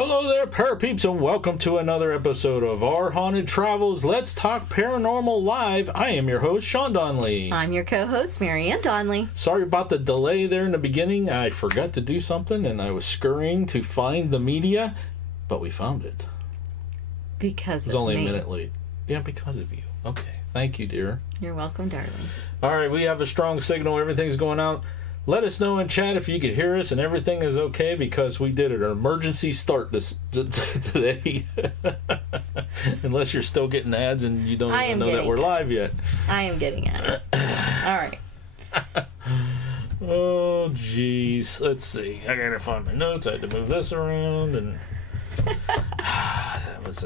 Hello there, parapeeps, and welcome to another episode of Our Haunted Travels. Let's Talk Paranormal Live. I am your host, Sean Donnelly. I'm your co-host, Marianne Donnelly. Sorry about the delay there in the beginning. I forgot to do something, and I was scurrying to find the media, but we found it. Because it was only a minute late. Yeah, because of you. Okay. Thank you, dear. You're welcome, darling. All right, we have a strong signal. Everything's going out. Let us know in chat if you could hear us and everything is okay, because we did an emergency start today. Unless you're still getting ads and you don't even know that we're live yet. I am getting ads. All right. Oh, jeez. Let's see. I gotta find my notes. I had to move this around, and that was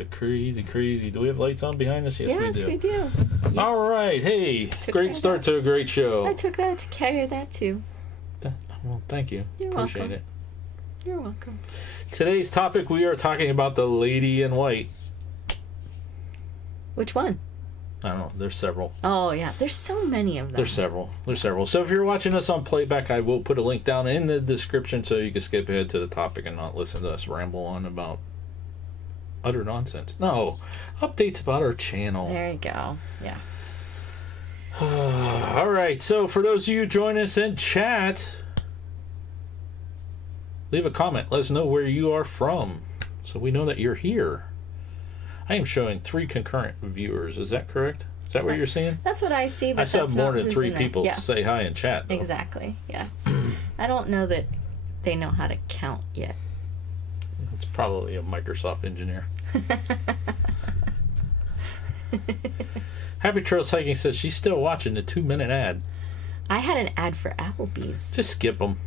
a crazy. Do we have lights on behind us? Yes, we do. Yes. All right. Hey, great start to a great show. I took that to carry that too. Well, thank you. You're Appreciate welcome. it. You're welcome. Today's topic, we are talking about the Lady in White. Which one? I don't know. There's several. Oh, yeah. There's so many of them. There's several. So if you're watching us on playback, I will put a link down in the description so you can skip ahead to the topic and not listen to us ramble on about utter nonsense. No. Updates about our channel. There you go. Yeah. All right. So for those of you joining us in chat, leave a comment. Let us know where you are from so we know that you're here. I am showing 3 concurrent viewers. Is that correct? Is that what you're seeing? That's what I see. But I saw more than 3 people say hi in chat, though. Exactly. Yes. I don't know that they know how to count yet. It's probably a Microsoft engineer. Happy Trails Hiking says she's still watching the 2-minute ad. I had an ad for Applebee's. Just skip them.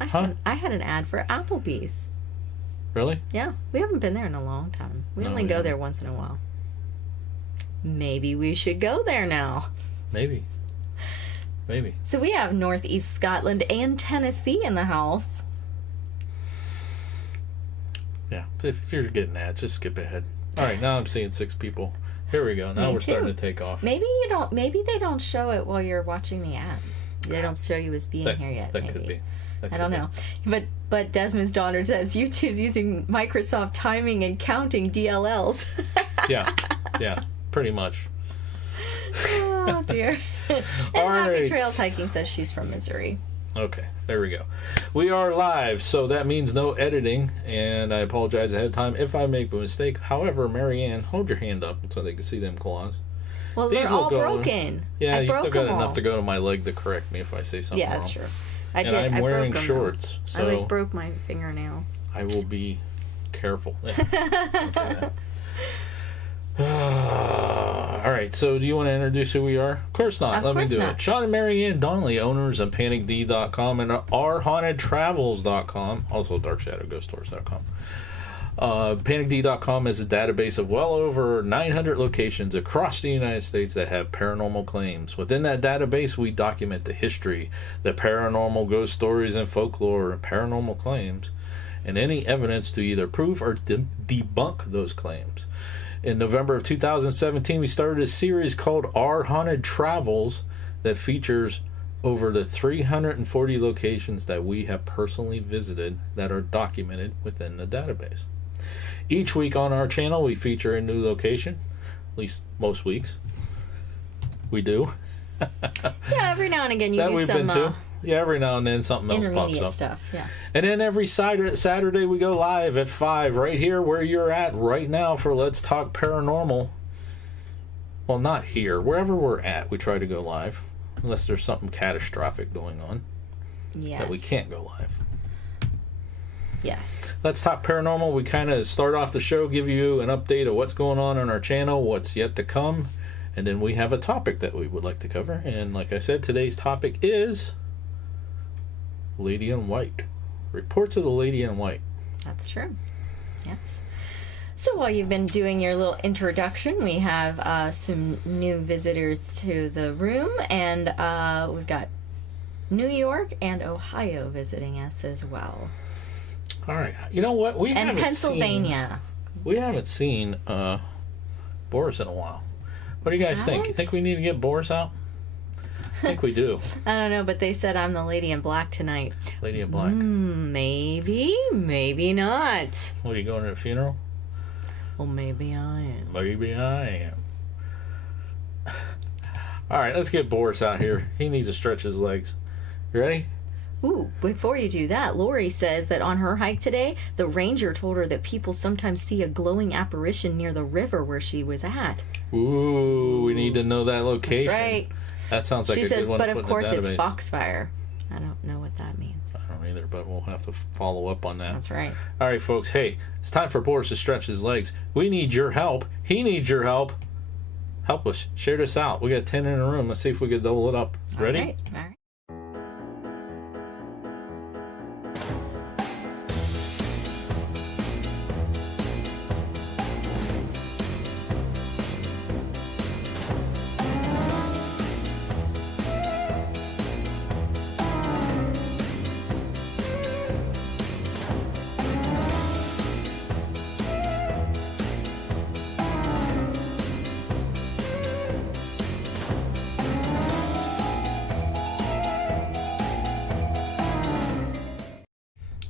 I had an ad for Applebee's. Really? Yeah. We haven't been there in a long time. We only go there once in a while. Maybe we should go there now. Maybe. So we have Northeast Scotland and Tennessee in the house. Yeah. If you're getting ads, just skip ahead. All right, now I'm seeing 6 people. Here we go. Now we're starting to take off. Maybe they don't show it while you're watching the ad. They don't show you as being here yet. That could be. I don't know. But Desmond's daughter says YouTube's using Microsoft timing and counting DLLs. Yeah, pretty much. Oh, dear. And Happy Trails Hiking says she's from Missouri. Okay, there we go. We are live, so that means no editing, and I apologize ahead of time if I make a mistake. However, Marianne, hold your hand up so they can see them claws. Well, they're all broken. Yeah, you still got enough to go to my leg to correct me if I say something wrong. Yeah, that's true. I'm wearing shorts, so I broke my fingernails. I will be careful. Yeah. All right, so do you want to introduce who we are? Of course not. Let me do it. Sean and Marianne Donnelly, owners of PanicD.com and OurHauntedTravels.com, also DarkShadowGhostStories.com. PanicD.com is a database of well over 900 locations across the United States that have paranormal claims. Within that database, we document the history, the paranormal ghost stories and folklore and paranormal claims, and any evidence to either prove or debunk those claims. In November of 2017, we started a series called Our Haunted Travels that features over the 340 locations that we have personally visited that are documented within the database. Each week on our channel, we feature a new location, at least most weeks. We do. Yeah, every now and again you do some... Yeah, every now and then something else pops up. Stuff, yeah. And then every Saturday we go live at 5 right here where you're at right now for Let's Talk Paranormal. Well, not here. Wherever we're at, we try to go live. Unless there's something catastrophic going on. Yes. That we can't go live. Yes. Let's Talk Paranormal. We kind of start off the show, give you an update of what's going on our channel, what's yet to come, and then we have a topic that we would like to cover. And like I said, today's topic is Lady in White. Reports of the Lady in White. That's true. Yes. So while you've been doing your little introduction, we have some new visitors to the room, and we've got New York and Ohio visiting us as well. All right. You know what? And Pennsylvania. We haven't seen Boris in a while. What do you guys think? You think we need to get Boris out? think we do. I don't know, but they said I'm the lady in black tonight. Lady in black. Maybe, maybe not. What, are you going to a funeral? Well, maybe I am. Maybe I am. All right, let's get Boris out here. He needs to stretch his legs. You ready? Ooh, before you do that, Lori says that on her hike today, the ranger told her that people sometimes see a glowing apparition near the river where she was at. Ooh, we need to know that location. That's right. That sounds like She a says, good one but to put of in course the it's database. foxfire. I don't know what that means. I don't either, but we'll have to follow up on that. That's right. All right, folks. Hey, it's time for Boris to stretch his legs. We need your help. He needs your help. Help us. Share this out. We got 10 in a room. Let's see if we can double it up. Ready? All right. All right.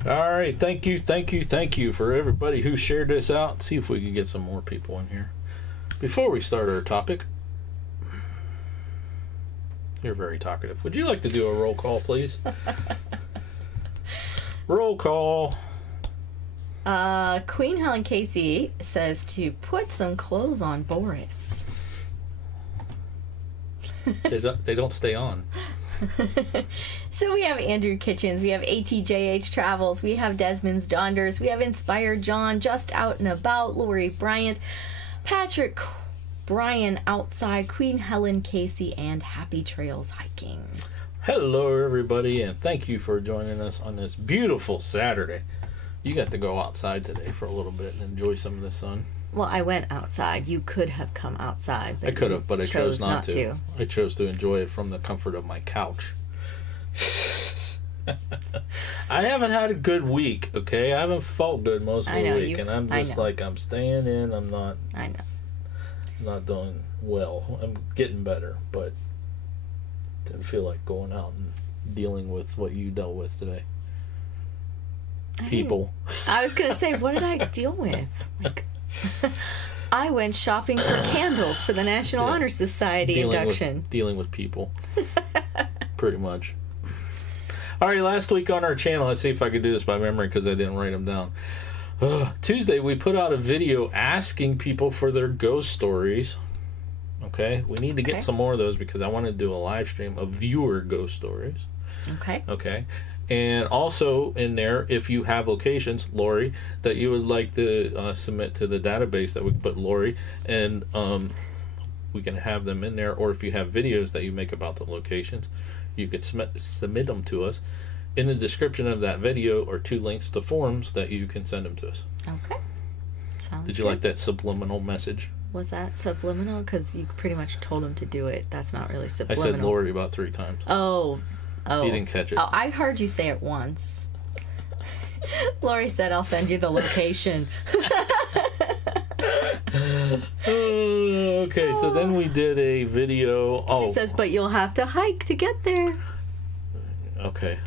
All right. Thank you for everybody who shared this out. See if we can get some more people in here. Before we start our topic, you're very talkative. Would you like to do a roll call, please? Roll call. Queen Helen Casey says to put some clothes on Boris. They don't stay on. So we have Andrew Kitchens, we have ATJH Travels, we have Desmond's Donders, we have Inspired John, Just Out and About, Lori Bryant, Patrick Brian Outside, Queen Helen Casey, and Happy Trails Hiking. Hello, everybody, and thank you for joining us on this beautiful Saturday. You got to go outside today for a little bit and enjoy some of the sun. Well, I went outside. You could have come outside. But I could have, but I chose not to. to. I chose to enjoy it from the comfort of my couch. I haven't had a good week, okay? I haven't felt good most of the week, and I'm just like, I'm staying in. I'm not. I know. I'm not doing well. I'm getting better, but didn't feel like going out and dealing with what you dealt with today. People. I was gonna say, what did I deal with? Like, I went shopping for candles for the National Honor Society induction. Dealing with people. Pretty much. All right, last week on our channel, let's see if I could do this by memory because I didn't write them down. Tuesday, we put out a video asking people for their ghost stories. Okay? We need to get some more of those because I want to do a live stream of viewer ghost stories. Okay. Okay. And also in there, if you have locations, Lori, that you would like to submit to the database, that we can put Lori, and we can have them in there. Or if you have videos that you make about the locations, you could submit them to us. In the description of that video or 2 links to forms that you can send them to us. Okay. Sounds Did you like that subliminal message? Was that subliminal? Because you pretty much told him to do it. That's not really subliminal. I said Lori about 3 times. Oh. You didn't catch it. Oh, I heard you say it once. Lori said, I'll send you the location. Okay, so then we did a video. She says, but you'll have to hike to get there. Okay.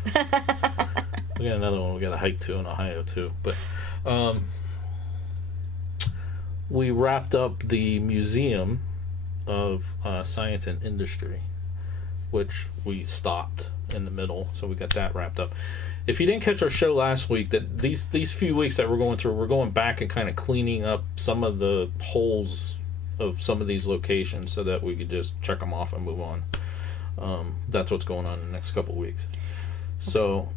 We got another one we got to hike to in Ohio, too. But we wrapped up the Museum of Science and Industry, which we stopped in the middle, so we got that wrapped up. If you didn't catch our show last week, that these few weeks that we're going through, we're going back and kind of cleaning up some of the holes of some of these locations so that we could just check them off and move on. That's what's going on in the next couple of weeks. So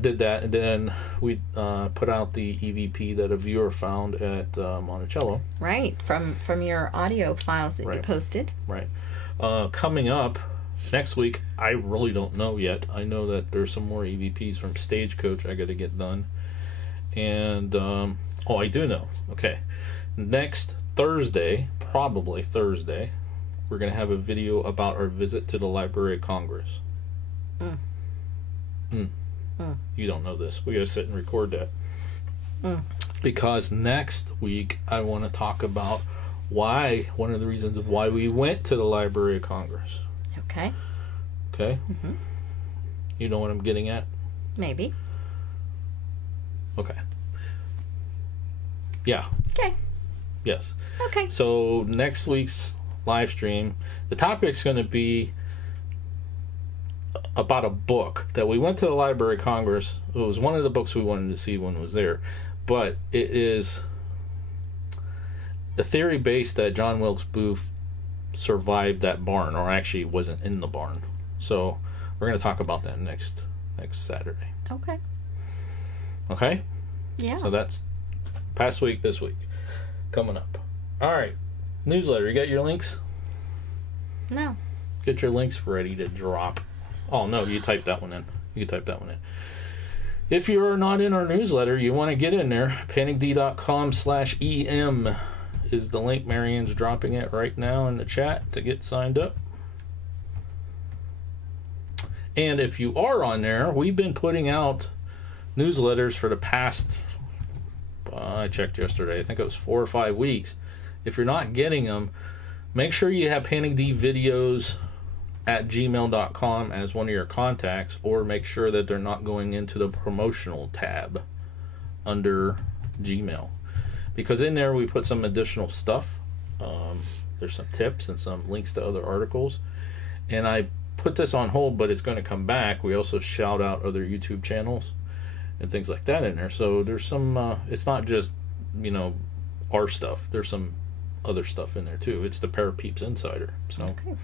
did that, and then we put out the EVP that a viewer found at Monticello. Right, from your audio files that you posted. Right. Coming up next week, I really don't know yet. I know that there's some more EVPs from Stagecoach I got to get done. And, I do know. Okay. Next Thursday, probably Thursday, we're going to have a video about our visit to the Library of Congress. You don't know this. We got to sit and record that. Because next week, I want to talk about one of the reasons why we went to the Library of Congress. Okay. Okay. Mm-hmm. You know what I'm getting at? Maybe. Okay. Yeah. Okay. Yes. Okay. So next week's live stream, the topic's going to be about a book that we went to the Library of Congress. It was one of the books we wanted to see when it was there, but it is the theory based that John Wilkes Booth survived that barn, or actually wasn't in the barn. So we're going to talk about that next Saturday. Okay. Okay? Yeah. So that's past week, this week. Coming up. All right. Newsletter. You got your links? No. Get your links ready to drop. Oh, no. You typed that one in. You typed that one in. If you are not in our newsletter, you want to get in there. panicd.com/em is the link. Marianne's dropping it right now in the chat to get signed up. And if you are on there, we've been putting out newsletters for the past, I checked yesterday, I think it was 4 or 5 weeks. If you're not getting them, make sure you have panicdvideos at gmail.com as one of your contacts, or make sure that they're not going into the promotional tab under Gmail. Because in there we put some additional stuff. There's some tips and some links to other articles. And I put this on hold, but it's going to come back. We also shout out other YouTube channels and things like that in there. So there's some, it's not just, our stuff. There's some other stuff in there too. It's the Parapeeps Insider. So Okay.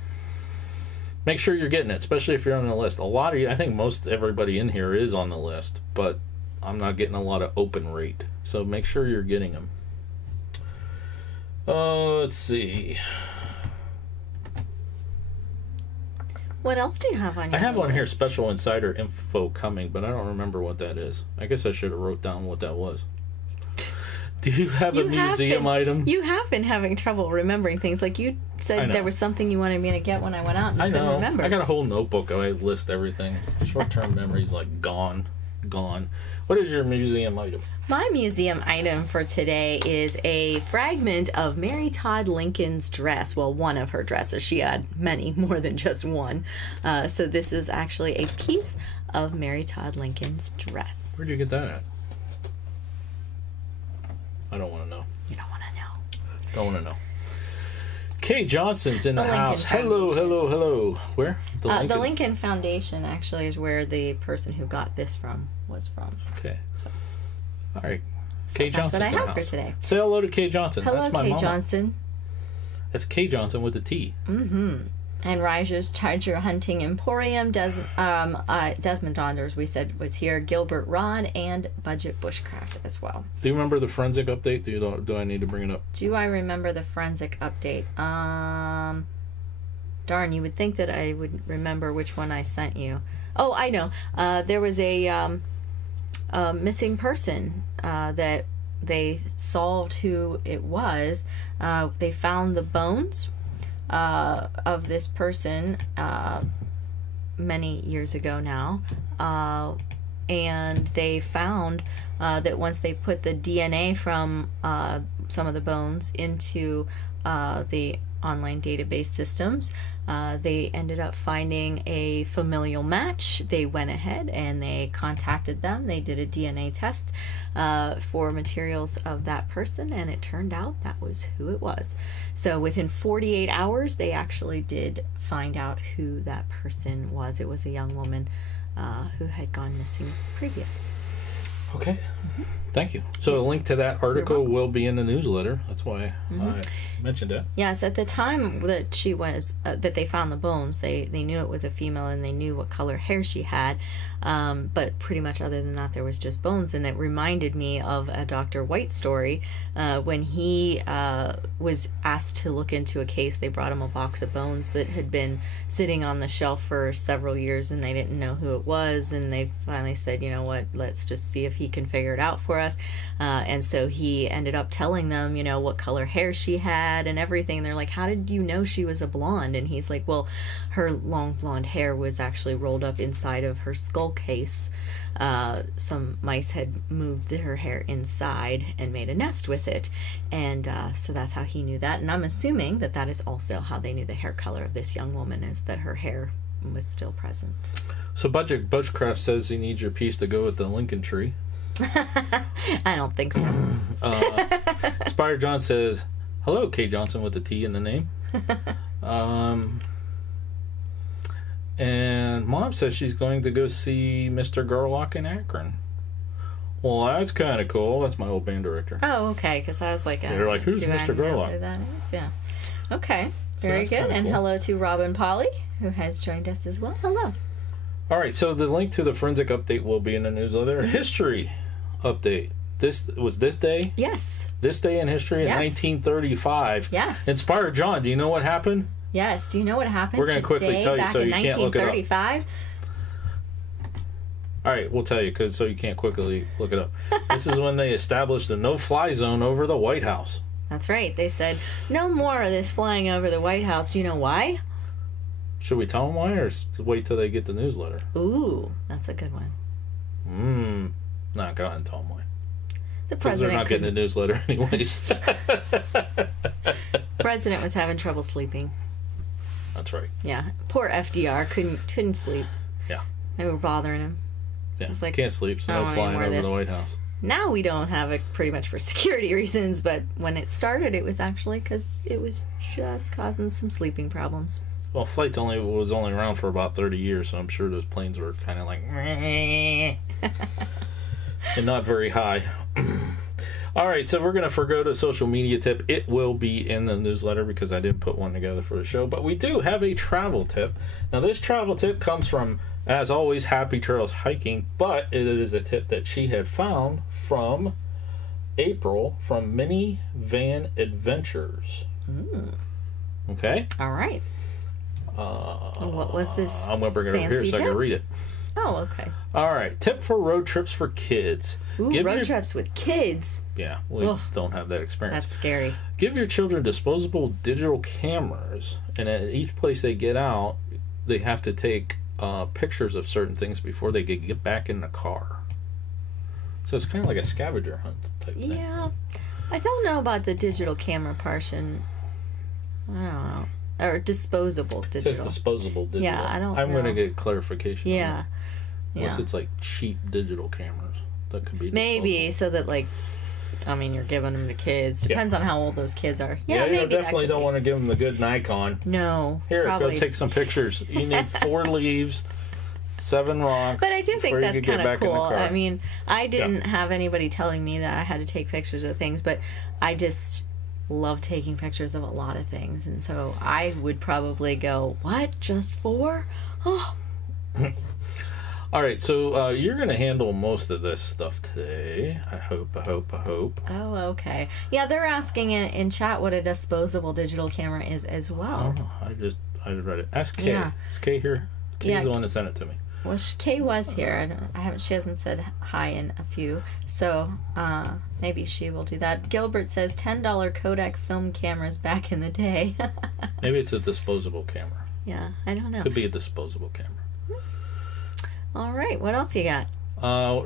make sure you're getting it, especially if you're on the list. A lot of you, I think most everybody in here is on the list, but I'm not getting a lot of open rate. So make sure you're getting them. Let's see. What else do you have on your I have on list? here special insider info coming, but I don't remember what that is. I guess I should have wrote down what that was. Do you have a museum item? You have been having trouble remembering things. Like you said there was something you wanted me to get when I went out and you couldn't remember. I got a whole notebook. I list everything. Short-term memory's like gone. What is your museum item? My museum item for today is a fragment of Mary Todd Lincoln's dress. Well, one of her dresses. She had many, more than just one. So this is actually a piece of Mary Todd Lincoln's dress. Where'd you get that at? I don't want to know. You don't want to know. Don't want to know. Kay Johnson's in the Lincoln house. Foundation. Hello. Where? The Lincoln Foundation actually is where the person who got this was from. Okay. So. All right. So Kay that's Johnson's what I in the have for house. today. Say hello to Kay Johnson. Hello, That's my Kay mama. Johnson. That's Kay Johnson with a T. Mm-hmm. And Riser's Treasure Hunting Emporium. Desmond Donders, we said, was here. Gilbert Rod and Budget Bushcraft as well. Do you remember the forensic update? Do I need to bring it up? Do I remember the forensic update? Darn, you would think that I would remember which one I sent you. Oh, I know. There was a missing person that they solved who it was. They found the bones of this person many years ago now. And they found that once they put the DNA from some of the bones into the online database systems, they ended up finding a familial match. They went ahead and they contacted them. They did a DNA test for materials of that person, and it turned out that was who it was. So within 48 hours, they actually did find out who that person was. It was a young woman who had gone missing previous. Okay. Mm-hmm. Thank you. So a link to that article will be in the newsletter. That's why I mentioned it. Yes, at the time that she was that they found the bones, they knew it was a female and they knew what color hair she had. But pretty much other than that, there was just bones. And it reminded me of a Dr. White story when he was asked to look into a case. They brought him a box of bones that had been sitting on the shelf for several years, and they didn't know who it was. And they finally said, you know what, let's just see if he can figure it out for us. And so he ended up telling them, what color hair she had and everything. And they're like, how did you know she was a blonde? And he's like, well, her long blonde hair was actually rolled up inside of her skull case. Some mice had moved her hair inside and made a nest with it. And so that's how he knew that. And I'm assuming that is also how they knew the hair color of this young woman, is that her hair was still present. So Budget Bushcraft says he needs your piece to go with the Lincoln tree. I don't think so. Spire John says, hello, K. Johnson with the T in the name. And Mom says she's going to go see Mr. Garlock in Akron. Well, that's kind of cool. That's my old band director. Oh, okay, because I was like... They're like, who's do I Mr. know Garlock? who that is? Yeah. Okay, So very that's good. kinda And cool. hello to Robin Polly, who has joined us as well. Hello. All right, so the link to the forensic update will be in the newsletter. History update. This was this day? Yes. This day in history in Yes. 1935. Yes. Inspire John, do you know what happened? Yes. Do you know what happened We're gonna quickly today, tell you back so in you can't look it up. 1935? All right, we'll tell you so you can't quickly look it up. This is when they established a no-fly zone over the White House. That's right. They said, no more of this flying over the White House. Do you know why? Should we tell them why, or wait till they get the newsletter? Ooh, that's a good one. No, go ahead and tell them why. The Because they're president not getting the newsletter anyways. president was having trouble sleeping. That's right. Yeah. Poor FDR couldn't sleep. Yeah. They were bothering him. Yeah. It's like, Can't sleep, so I don't no want flying any more of over this. the White House. Now we don't have it pretty much for security reasons, but when it started, it was actually because it was just causing some sleeping problems. Well, flights was only around for about 30 years, so I'm sure those planes were kind of like and not very high. All right, so we're going to forgo the social media tip. It will be in the newsletter because I didn't put one together for the show, but we do have a travel tip. Now, this travel tip comes from, as always, Happy Trails Hiking, but it is a tip that she had found from April from Minivan Adventures. Okay? All right. What was this? I'm going to bring it over here fancy so I can tip? read it. Oh, okay. All right. Tip for road trips for kids. Ooh, Give road your- trips with kids. Yeah, we Ugh. don't have that experience. That's scary. Give your children disposable digital cameras, and at each place they get out, they have to take pictures of certain things before they can get back in the car. So it's kind of like a scavenger hunt type thing. Yeah. I don't know about the digital camera portion. I don't know. Or disposable It says digital. disposable digital. Yeah, I don't I'm going to know. get clarification. on Yeah. that. Unless Yeah. it's like cheap digital cameras that could be Maybe so that, like, I mean, you're giving them to kids. Depends on how old those kids are. Yeah, you maybe that definitely could don't be. want to give them the good Nikon. No. Here, probably. go take some pictures. You need 4 leaves, 7 rocks. But I do think before you that's could get kind back of in the cool. car. I mean, I didn't have anybody telling me that I had to take pictures of things, but I just love taking pictures of a lot of things. And so I would probably go, what? Just 4? Oh, All right, so you're going to handle most of this stuff today. I hope. oh, okay. Yeah, they're asking in chat what a disposable digital camera is as well. Oh, I read it. Ask Kay. Yeah. Is Kay here? Kay's Yeah. the one that sent it to me. Well, Kay was here. I haven't. She hasn't said hi in a few, so maybe she will do that. Gilbert says $10 Kodak film cameras back in the day. Maybe it's a disposable camera. Yeah, I don't know. Could be a disposable camera. All right, what else you got?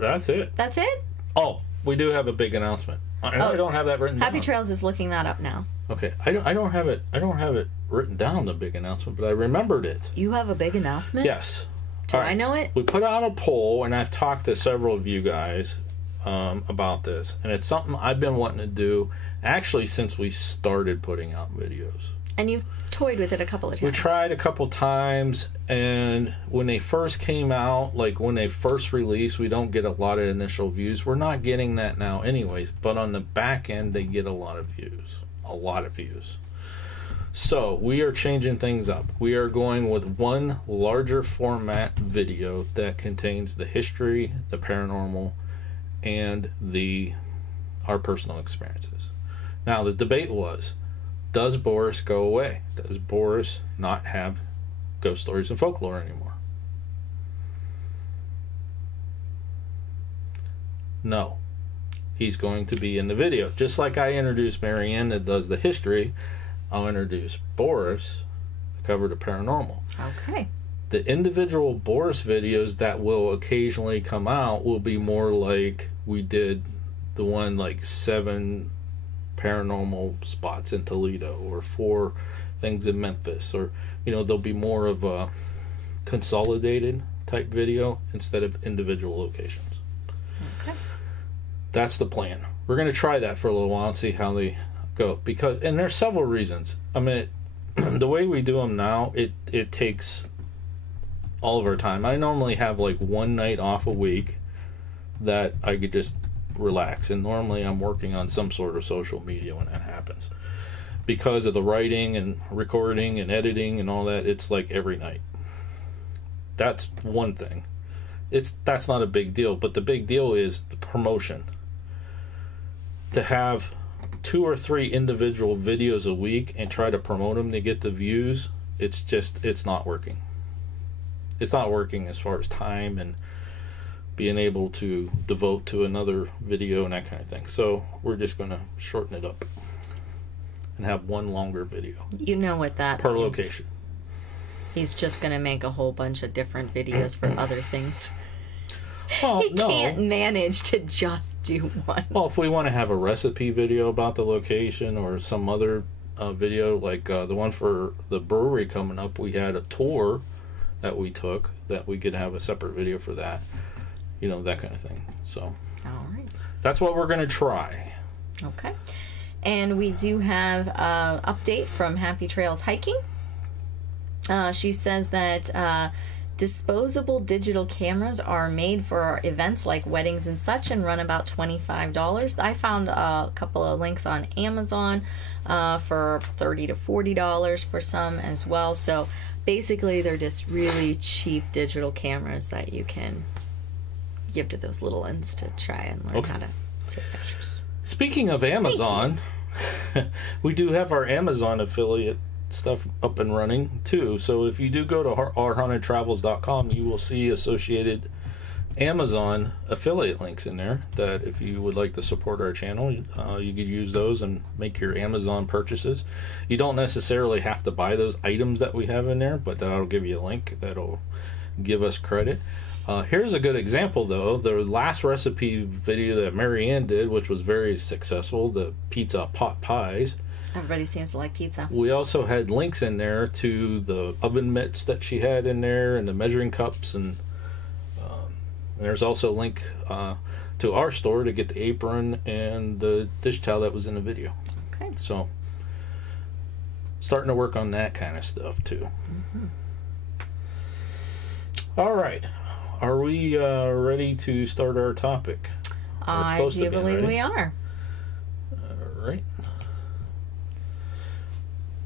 That's it. That's it? Oh, we do have a big announcement. I Oh. don't have that written down. Happy Trails is looking that up now. Okay, I don't have it. I don't have it written down, the big announcement, but I remembered it. You have a big announcement? Yes. Do All I right. know it? We put out a poll, and I've talked to several of you guys about this, and it's something I've been wanting to do actually since we started putting out videos. And you've toyed with it a couple of times. We tried a couple times, and when they first came out, like when they first released, we don't get a lot of initial views. We're not getting that now anyways, but on the back end, they get a lot of views. A lot of views. So we are changing things up. We are going with one larger format video that contains the history, the paranormal, and our personal experiences. Now the debate was, does Boris go away? Does Boris not have ghost stories and folklore anymore? No. He's going to be in the video. Just like I introduced Marianne that does the history, I'll introduce Boris to cover the paranormal. Okay. The individual Boris videos that will occasionally come out will be more like we did the one like 7 paranormal spots in Toledo or 4 things in Memphis, or there'll be more of a consolidated type video instead of individual locations. Okay. That's the plan. We're going to try that for a little while and see how they go. And there's several reasons. I mean, the way we do them now, it takes all of our time. I normally have like one night off a week that I could just relax. And normally I'm working on some sort of social media when that happens. Because of the writing and recording and editing and all that, it's like every night. That's one thing. That's not a big deal, but the big deal is the promotion. To have 2 or 3 individual videos a week and try to promote them to get the views, it's not working. It's not working as far as time and being able to devote to another video and that kind of thing. So we're just going to shorten it up and have one longer video. You know what that per means. Location. He's just going to make a whole bunch of different videos for other things. Well, He no. can't manage to just do one. Well, if we want to have a recipe video about the location or some other video, like the one for the brewery coming up, we had a tour that we took that we could have a separate video for that. You know, that kind of thing. So, All right. that's what we're going to try. Okay. And we do have an update from Happy Trails Hiking. She says that disposable digital cameras are made for events like weddings and such and run about $25. I found a couple of links on Amazon for $30 to $40 for some as well. So basically they're just really cheap digital cameras that you can give to those little ones to try and learn how to take pictures. Speaking of Amazon, we do have our Amazon affiliate stuff up and running too. So if you do go to ourhauntedtravels.com, you will see associated Amazon affiliate links in there that if you would like to support our channel, you could use those and make your Amazon purchases. You don't necessarily have to buy those items that we have in there, but that'll give you a link that'll give us credit. Here's a good example, though. The last recipe video that Marianne did, which was very successful, the pizza pot pies. Everybody seems to like pizza. We also had links in there to the oven mitts that she had in there and the measuring cups. And there's also a link to our store to get the apron and the dish towel that was in the video. Okay. So, starting to work on that kind of stuff, too. Mm-hmm. All right. Are we ready to start our topic? I do believe we are. All right.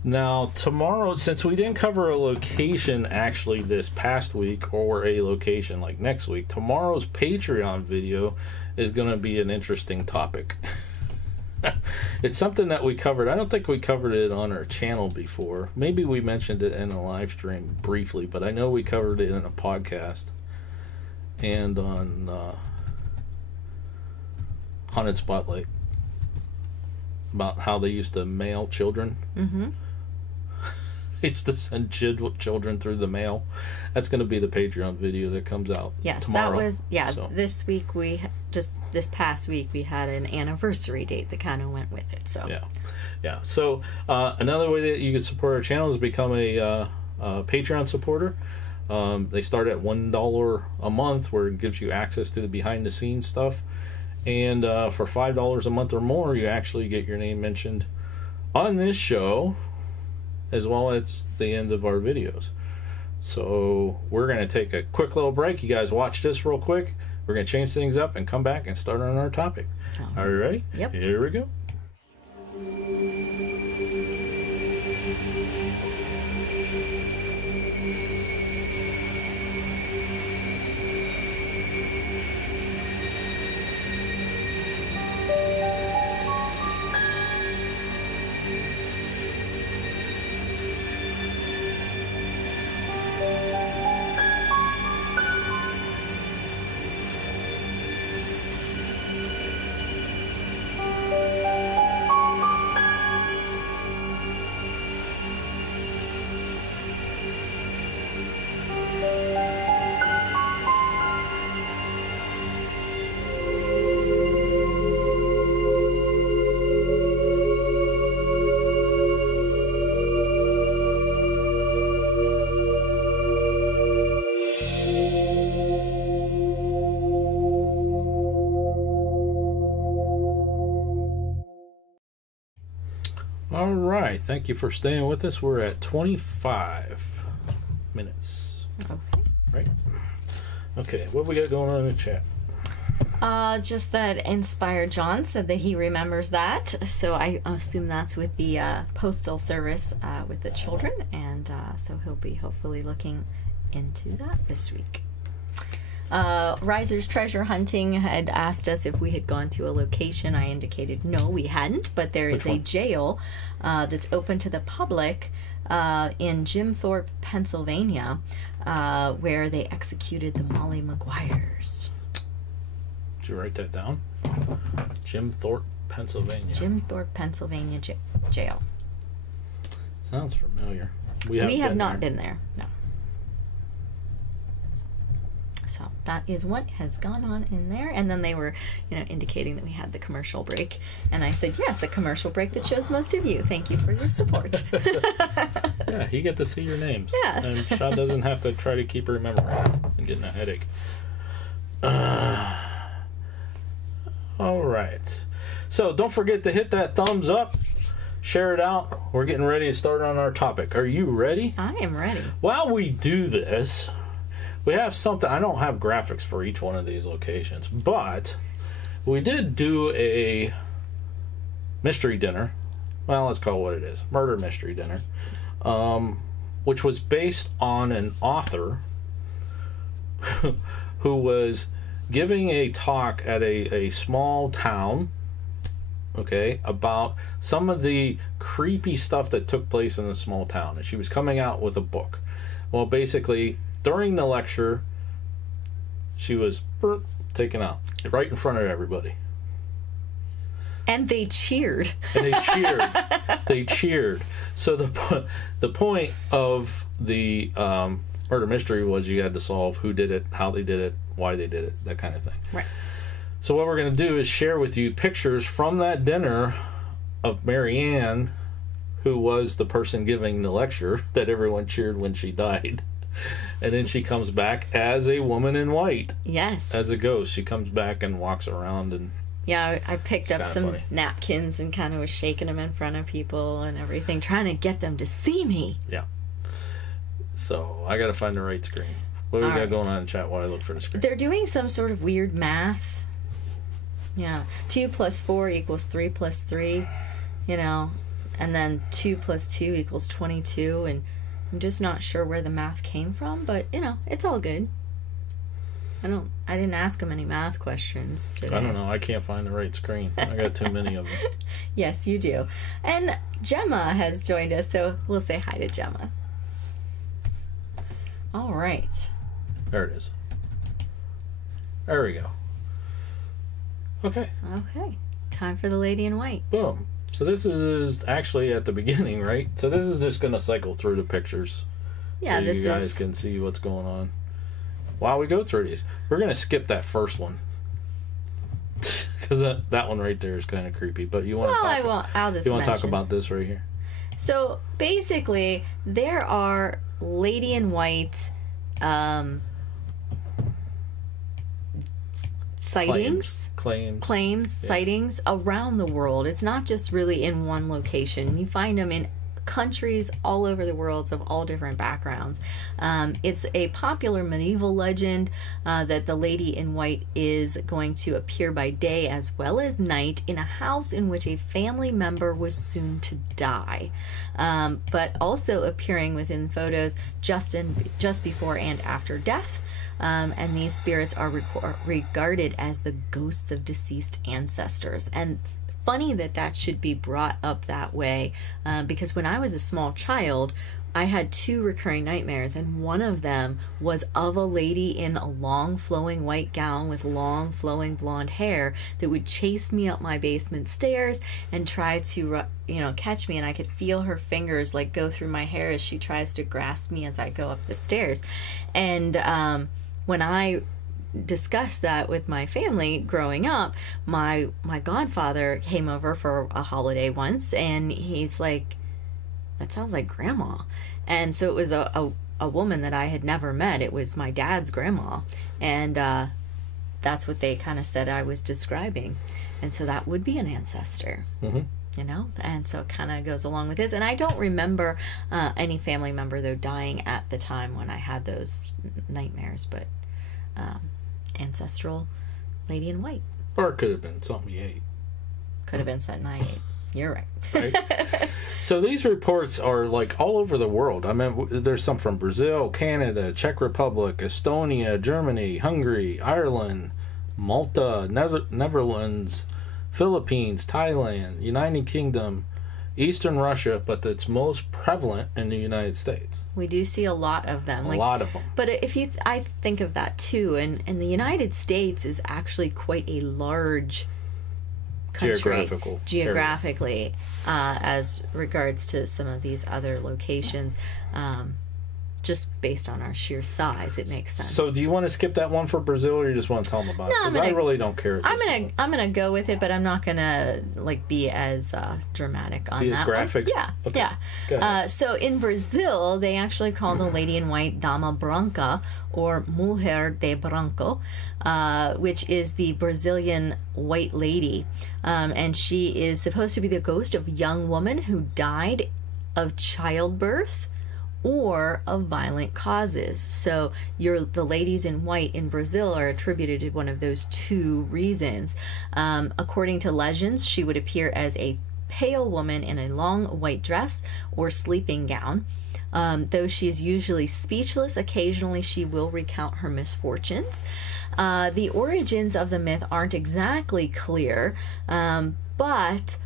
Now, tomorrow, since we didn't cover a location actually this past week or a location like next week, tomorrow's Patreon video is going to be an interesting topic. It's something that we covered. I don't think we covered it on our channel before. Maybe we mentioned it in a live stream briefly, but I know we covered it in a podcast and on Haunted Spotlight about how they used to mail children. Mm-hmm. They used to send children through the mail. That's going to be the Patreon video that comes out tomorrow. That was, this week this past week we had an anniversary date that kind of went with it, so. Yeah. So, another way that you can support our channel is become a Patreon supporter. They start at $1 a month, where it gives you access to the behind-the-scenes stuff. And for $5 a month or more, you actually get your name mentioned on this show, as well as the end of our videos. So we're going to take a quick little break. You guys watch this real quick. We're going to change things up and come back and start on our topic. Are you ready? Yep. Here we go. All right. Thank you for staying with us. We're at 25 minutes. Okay. Right? Okay. What we got going on in the chat? Just that Inspired John said that he remembers that. So I assume that's with the postal service with the children. And so he'll be hopefully looking into that this week. Riser's Treasure Hunting had asked us if we had gone to a location. I indicated no, we hadn't, but there is a jail that's open to the public in Jim Thorpe, Pennsylvania, where they executed the Molly Maguires. Did you write that down? Jim Thorpe, Pennsylvania. Jim Thorpe, Pennsylvania jail. Sounds familiar. We have not been there, no. So that is what has gone on in there. And then they were, indicating that we had the commercial break. And I said, yes, a commercial break that shows most of you. Thank you for your support. Yeah, you get to see your names. Yes. And Sean doesn't have to try to keep remembering and getting a headache. All right. So don't forget to hit that thumbs up. Share it out. We're getting ready to start on our topic. Are you ready? I am ready. While we do this, we have something. I don't have graphics for each one of these locations, but we did do a mystery dinner. Well, let's call it what it is. Murder mystery dinner. Which was based on an author who was giving a talk at a small town, okay, about some of the creepy stuff that took place in the small town. And she was coming out with a book. Well, basically, during the lecture, she was taken out right in front of everybody. And they cheered. And they cheered. They cheered. So the point of the murder mystery was you had to solve who did it, how they did it, why they did it, that kind of thing. Right. So what we're going to do is share with you pictures from that dinner of Marianne, who was the person giving the lecture that everyone cheered when she died. And then she comes back as a woman in white. Yes. As a ghost. She comes back and walks around and... Yeah, I picked up some funny. napkins and kind of was shaking them in front of people and everything, trying to get them to see me. Yeah. So, I got to find the right screen. What do we got going on in chat while I look for the screen? They're doing some sort of weird math. Yeah. 2 plus 4 equals 3 plus 3, and then 2 plus 2 equals 22, and I'm just not sure where the math came from, but, it's all good. I didn't ask them any math questions today. I don't know. I can't find the right screen. I got too many of them. Yes, you do. And Gemma has joined us, so we'll say hi to Gemma. All right. There it is. There we go. Okay. Okay. Time for the lady in white. Boom. So this is actually at the beginning, right? So this is just going to cycle through the pictures. Yeah, so you guys can see what's going on. While we go through these, we're going to skip that first one. Because that one right there is kind of creepy. But you want to I'll just You want to talk mention. about this right here? So basically, there are lady in white sightings, claims, sightings around the world. It's not just really in one location. You find them in countries all over the world of all different backgrounds. It's a popular medieval legend that the lady in white is going to appear by day as well as night in a house in which a family member was soon to die, but also appearing within photos just before and after death. And these spirits are regarded as the ghosts of deceased ancestors. And funny that should be brought up that way, because when I was a small child, I had 2 recurring nightmares, and one of them was of a lady in a long flowing white gown with long flowing blonde hair that would chase me up my basement stairs and try to catch me, and I could feel her fingers like go through my hair as she tries to grasp me as I go up the stairs. And when I discussed that with my family growing up, my godfather came over for a holiday once, and he's like, that sounds like grandma. And so it was a woman that I had never met. It was my dad's grandma, and that's what they kind of said I was describing. And so that would be an ancestor. Mm-hmm. and so it kind of goes along with this. And I don't remember any family member, though, dying at the time when I had those nightmares, but ancestral lady in white. Or it could have been something you ate. Could have been something I ate. You're right. Right? So these reports are like all over the world. I mean, there's some from Brazil, Canada, Czech Republic, Estonia, Germany, Hungary, Ireland, Malta, Netherlands, Philippines, Thailand, United Kingdom, Eastern Russia, but it's most prevalent in the United States. We do see a lot of them. A lot of them. But I think of that too, and the United States is actually quite a large country geographically as regards to some of these other locations. Just based on our sheer size, it makes sense. So do you want to skip that one for Brazil, or you just want to tell them about it? Because I really don't care. I'm gonna go with it, but I'm not gonna be as dramatic on that. Be as graphic? Yeah, okay. Yeah. So in Brazil, they actually call the lady in white Dama Branca, or Mulher de Branco, which is the Brazilian white lady, and she is supposed to be the ghost of a young woman who died of childbirth or of violent causes. So the ladies in white in Brazil are attributed to one of those two reasons. According to legends, she would appear as a pale woman in a long white dress or sleeping gown. Though she is usually speechless, occasionally she will recount her misfortunes. The origins of the myth aren't exactly clear, but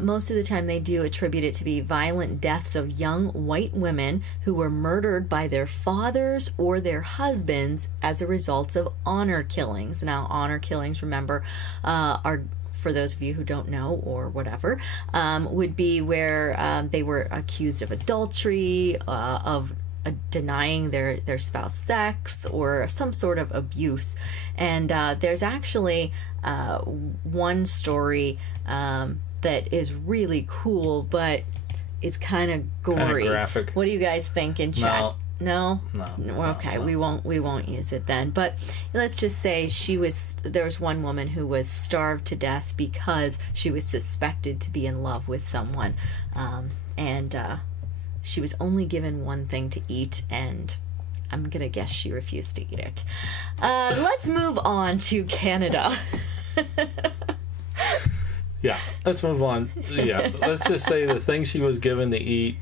most of the time they do attribute it to be violent deaths of young white women who were murdered by their fathers or their husbands as a result of honor killings. Now, honor killings, remember, are, for those of you who don't know or whatever, would be where they were accused of adultery, of denying their spouse sex, or some sort of abuse. And there's actually one story that is really cool, but it's kind of gory. Kind of graphic. What do you guys think in chat? No? Okay, no. we won't use it then. But let's just say there was one woman who was starved to death because she was suspected to be in love with someone, and she was only given one thing to eat, and I'm gonna guess she refused to eat it. Let's move on to Canada. Yeah, let's move on. Yeah, let's just say the thing she was given to eat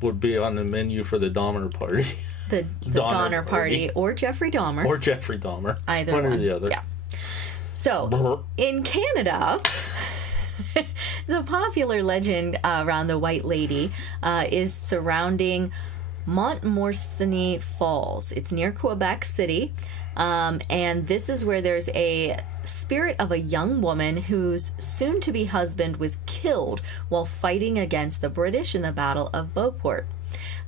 would be on the menu for the Donner Party. The Donner Party. Or Jeffrey Dahmer. Or Jeffrey Dahmer. Either one. One or the other. Yeah. So, in Canada, the popular legend around the White Lady is surrounding Montmorigny Falls. It's near Quebec City. And this is where there's a spirit of a young woman whose soon-to-be husband was killed while fighting against the British in the Battle of Beauport.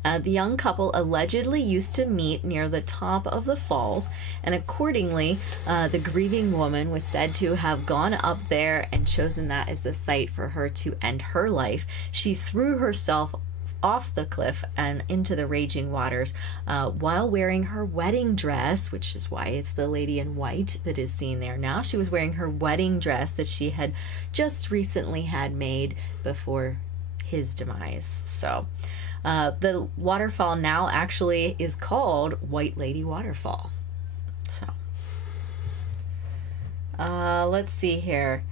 The young couple allegedly used to meet near the top of the falls, and accordingly, the grieving woman was said to have gone up there and chosen that as the site for her to end her life. She threw herself off the cliff and into the raging waters while wearing her wedding dress, which is why it's the lady in white that is seen there now. She was wearing her wedding dress that she had just recently had made before his demise. So the waterfall now actually is called White Lady Waterfall. So let's see here.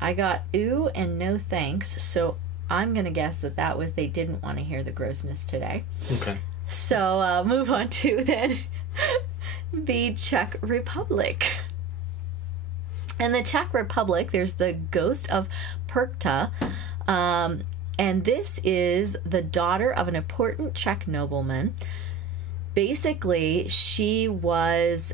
I got ooh and no thanks, so I'm going to guess that was they didn't want to hear the grossness today. Okay. So move on to then the Czech Republic. In the Czech Republic, there's the ghost of Perkta, and this is the daughter of an important Czech nobleman. Basically, she was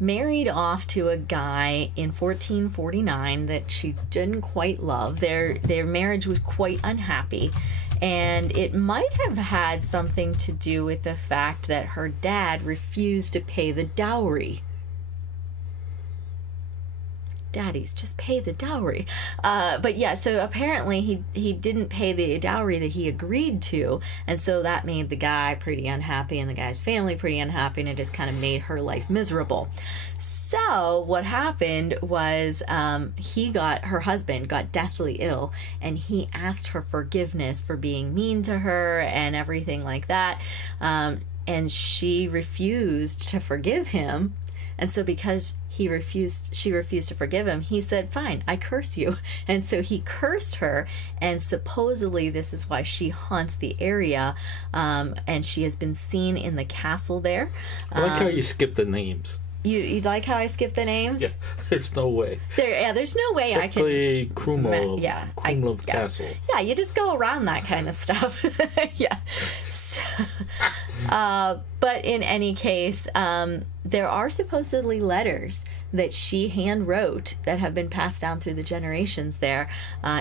married off to a guy in 1449 that she didn't quite love. Their marriage was quite unhappy, and it might have had something to do with the fact that her dad refused to pay the dowry. daddies, just pay the dowry. But yeah, so apparently he didn't pay the dowry that he agreed to, and so that made the guy pretty unhappy and the guy's family pretty unhappy, and it just kind of made her life miserable. So what happened was her husband got deathly ill, and he asked her forgiveness for being mean to her and everything like that, and she refused to forgive him. And so because she refused to forgive him, he said, fine, I curse you. And so he cursed her, and supposedly this is why she haunts the area, and she has been seen in the castle there. I like how you skip the names. You like how I skip the names? Yeah, there's no way. There's no way I can... Krumlov Castle. Yeah, you just go around that kind of stuff. Yeah. So, but in any case, there are supposedly letters that she hand wrote that have been passed down through the generations there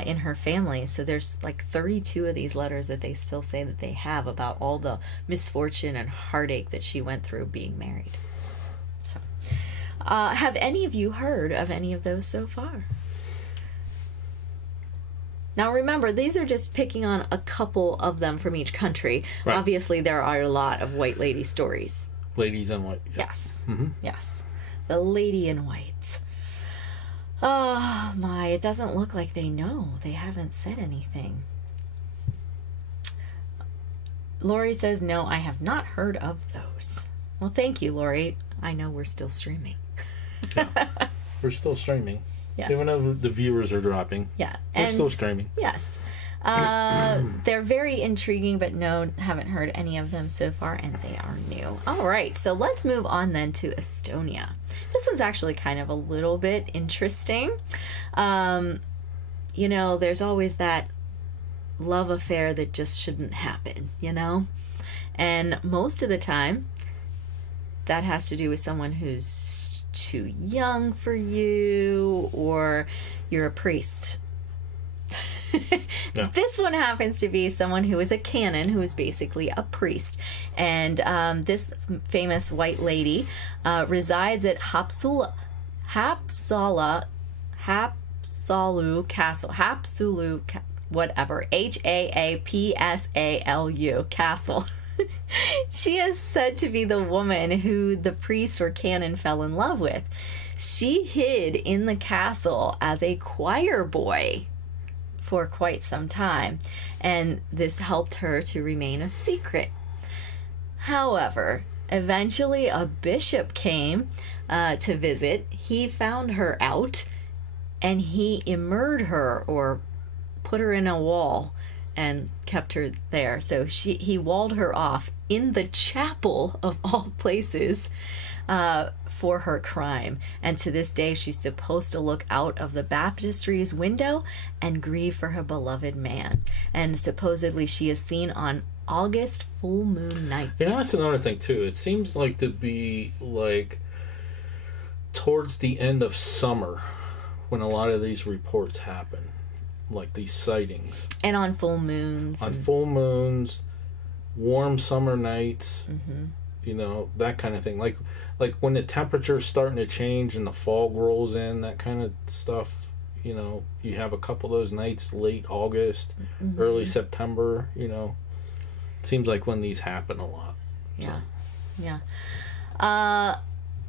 in her family. So there's like 32 of these letters that they still say that they have about all the misfortune and heartache that she went through being married. So, have any of you heard of any of those so far? Now remember, these are just picking on a couple of them from each country. Right. Obviously, there are a lot of white lady stories. Ladies in white. Yeah. Yes. Mm-hmm. Yes. The lady in white. Oh my, it doesn't look like they know. They haven't said anything. Lori says, no, I have not heard of those. Well, thank you, Lori. I know we're still streaming. Yeah, we're still streaming. Yes. Even though the viewers are dropping. Yeah. We're still streaming. Yes. They're very intriguing, but no, haven't heard any of them so far, and they are new. All right, so let's move on then to Estonia. This one's actually kind of a little bit interesting. You know, there's always that love affair that just shouldn't happen, you know? And most of the time, that has to do with someone who's too young for you, or you're a priest. Yeah. This one happens to be someone who is a canon, who is basically a priest. And this famous white lady resides at Hapsulu Castle. Whatever. Haapsalu Castle. She is said to be the woman who the priest or canon fell in love with. She hid in the castle as a choir boy for quite some time, and this helped her to remain a secret. However, eventually a bishop came to visit. He found her out, and he immured her, or put her in a wall and kept her there. So he walled her off in the chapel of all places for her crime. And to this day, she's supposed to look out of the baptistry's window and grieve for her beloved man. And supposedly she is seen on August full moon nights. You know, that's another thing too. It seems like to be like towards the end of summer when a lot of these reports happen. Like these sightings. And on full moons. On full moons, warm summer nights, you know, that kind of thing. Like when the temperature's starting to change and the fog rolls in, that kind of stuff, you know, you have a couple of those nights, late August, early September, you know. It seems like when these happen a lot. Yeah. So. Yeah.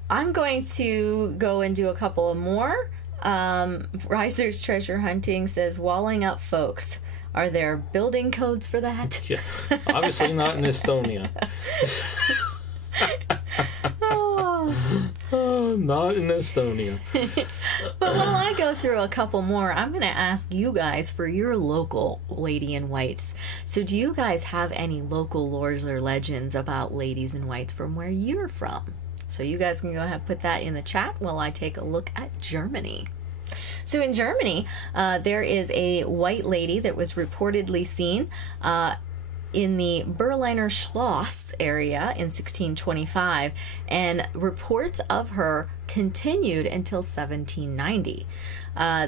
I'm going to go and do a couple of more. Riser's Treasure Hunting says, walling up folks. Are there building codes for that? Yeah, obviously not in Estonia. Not in Estonia. But while I go through a couple more, I'm going to ask you guys for your local lady in whites. So do you guys have any local lores or legends about ladies in whites from where you're from? So you guys can go ahead and put that in the chat while I take a look at Germany. So in Germany, there is a white lady that was reportedly seen in the Berliner Schloss area in 1625, and reports of her continued until 1790.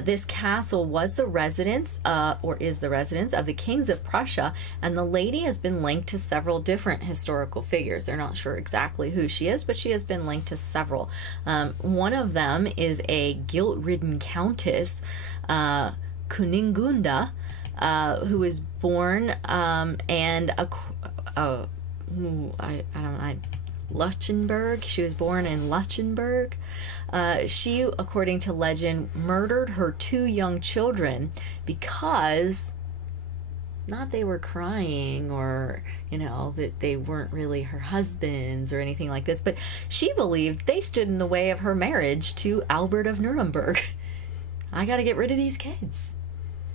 This castle was the residence, or is the residence, of the kings of Prussia, and the lady has been linked to several different historical figures. They're not sure exactly who she is, but she has been linked to several. One of them is a guilt-ridden countess, Kunigunda, who was born Luxembourg. She was born in Luxembourg. She, according to legend, murdered her 2 young children because, not they were crying or, that they weren't really her husbands or anything like this, but she believed they stood in the way of her marriage to Albert of Nuremberg. I got to get rid of these kids,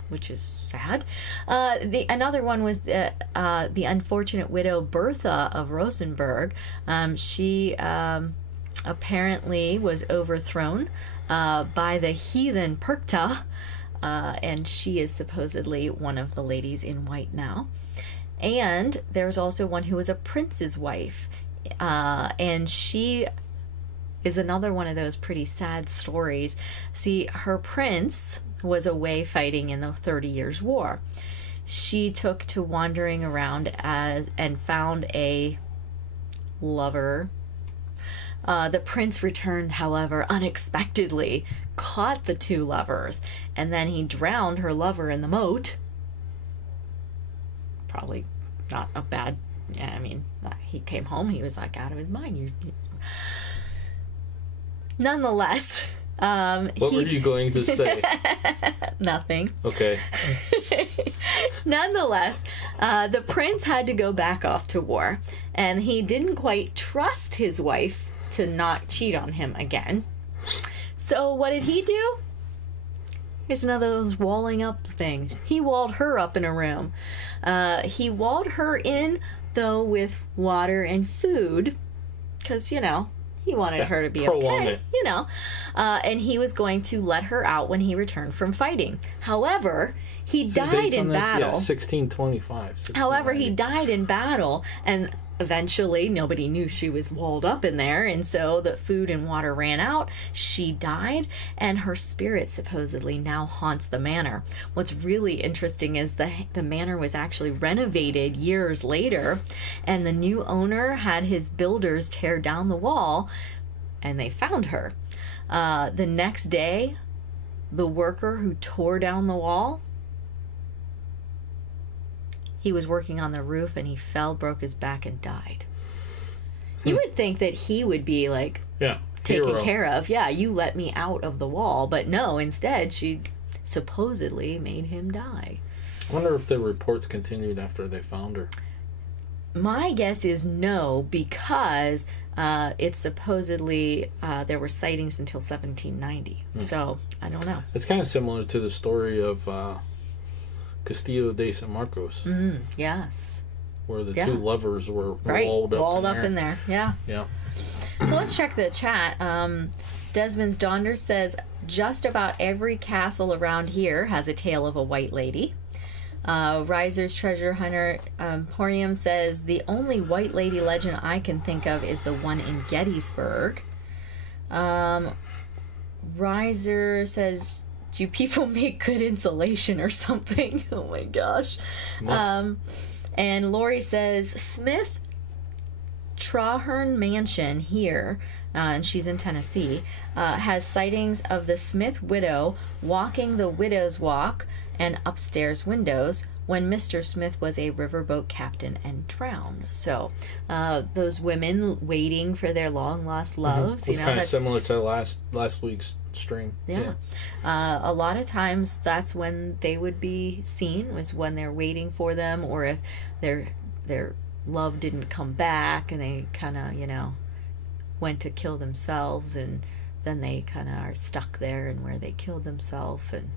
which is sad. Another one was the unfortunate widow Bertha of Rosenberg. She apparently was overthrown by the heathen Perkta, and she is supposedly one of the ladies in white now. And there's also one who was a prince's wife, and she is another one of those pretty sad stories. See, her prince was away fighting in the 30 Years' War. She took to wandering around and found a lover. The prince returned, however, unexpectedly, caught the 2 lovers, and then he drowned her lover in the moat. Probably not a bad... he came home, he was like out of his mind. Nonetheless... what were you going to say? Nothing. Okay. Nonetheless, the prince had to go back off to war, and he didn't quite trust his wife to not cheat on him again. So what did he do? Here's another of those walling up things. He walled her up in a room. He walled her in, though, with water and food, because, he wanted her to be okay, and he was going to let her out when he returned from fighting. However, he died in battle. Yeah, 1625. However, he died in battle, and eventually nobody knew she was walled up in there, and so the food and water ran out. She died, and her spirit supposedly now haunts the manor. What's really interesting is the manor was actually renovated years later, and the new owner had his builders tear down the wall, and they found her. The next day, the worker who tore down the wall, he was working on the roof and he fell, broke his back, and died. You would think that he would be taken care of. Yeah, you let me out of the wall. But no, instead, she supposedly made him die. I wonder if the reports continued after they found her. My guess is no, because it's supposedly there were sightings until 1790. So, I don't know. It's kind of similar to the story of... Castillo de San Marcos. Yes. Where the 2 lovers were walled up in there. Yeah. Yeah. So let's check the chat. Desmond's Donder says, just about every castle around here has a tale of a white lady. Riser's Treasure Hunter Porium says, the only white lady legend I can think of is the one in Gettysburg. Riser says, do people make good insulation or something? Oh my gosh. And Lori says, Smith Traherne Mansion here, and she's in Tennessee, has sightings of the Smith widow walking the widow's walk and upstairs windows when Mr. Smith was a riverboat captain and drowned. So those women waiting for their long lost loves. It's kind of similar to last week's stream. Yeah. A lot of times that's when they would be seen, was when they're waiting for them, or if their love didn't come back and they kind of, went to kill themselves, and then they kind of are stuck there and where they killed themselves. And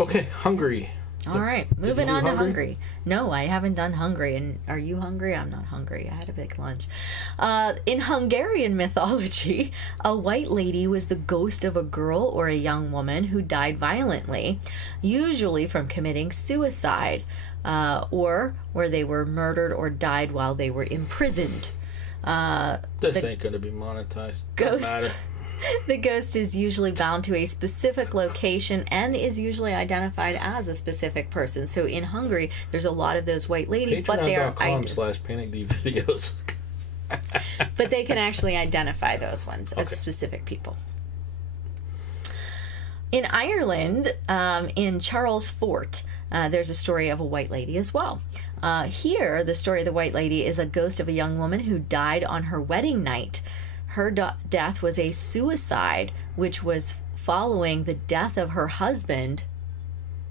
okay, Hungary. All right, moving on to Hungary. No, I haven't done Hungary. And are you hungry? I'm not hungry. I had a big lunch. In Hungarian mythology, a white lady was the ghost of a girl or a young woman who died violently, usually from committing suicide. or where they were murdered or died while they were imprisoned. This ain't going to be monetized. Don't matter. The ghost is usually bound to a specific location and is usually identified as a specific person. So in Hungary, there's a lot of those white ladies, but they are Patreon.com/PanicD videos. But they can actually identify those ones as specific people. In Ireland, in Charles Fort, there's a story of a white lady as well. Here, the story of the white lady is a ghost of a young woman who died on her wedding night. Her death was a suicide, which was following the death of her husband,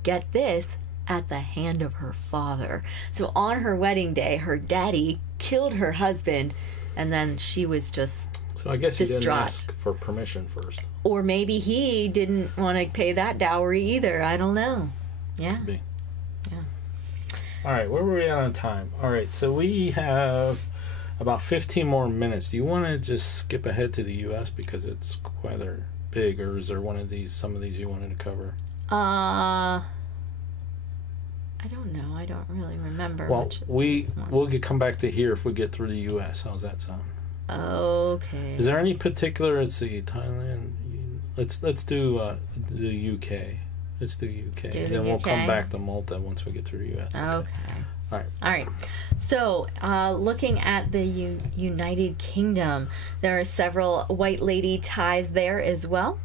get this, at the hand of her father. So on her wedding day, her daddy killed her husband, and then she was just So I guess distraught. He didn't ask for permission first. Or maybe he didn't want to pay that dowry either. I don't know. Yeah. Could be. Yeah. All right, where were we at on time? All right, so we have about 15 more minutes. Do you want to just skip ahead to the U.S. because it's rather big, or is there some of these you wanted to cover? I don't know. I don't really remember. Well, we'll come back to here if we get through the U.S. How's that sound? Okay. Is there any particular? Let's see, Thailand. Let's do the U.K. Let's do U.K. Then we'll come back to Malta once we get through the U.S. Okay. All right. So, looking at the United Kingdom, there are several white lady ties there as well.